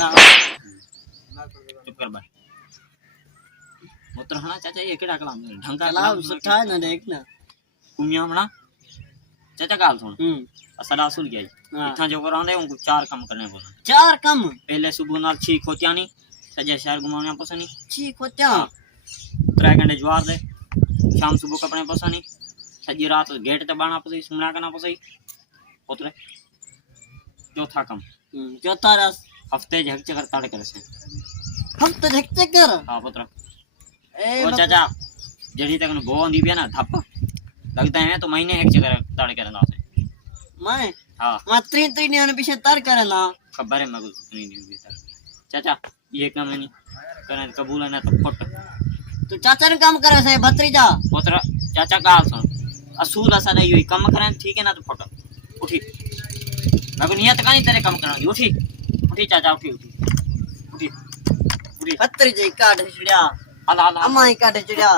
हां चुप कर भाई पुत्र हना चाचा ये केड़ा कलाम ढंग का कलाम सुठा है ना देखना कुमिया हना चाचा गाल सुन असला सुन गया हां इथा जो करांदे उनको 4 काम करने बोला 4 कम पहले सुबह नाल छी खोतियानी सजे शहर घुमाने पसनी छी खोत्या 3 घंटे जवार दे शाम सुबह कपड़े पसनी सजी रात गेट ते बाना पसई सुमना करना पसई पुत्र चौथा काम चौथा रस हफ्ते झक चकर ताड़ करे से हम तो देखते कर हां पुत्र ए ओ चाचा जड़ी तक बो आंदी भी है ना धप लगता है तो महीने एक चक्कर ताड़ करना से मैं हां मात्री त्री ने पीछे तर करे ना खबर है मगल नहीं नहीं चाचा ये काम नहीं करे कबूल है ना तो फट तू चाचा ने काम करे से भत्रीजा पुत्र चाचा गाल सुन असूल असा नहीं हुई काम करें ठीक है ना तो फट उठी मगो नियत कानी तेरे काम करना उठी उठी चाचा उठी उठी उठी उठी भत्रीजा काट छिड़या अला अला अम्मा ही काट छिड़या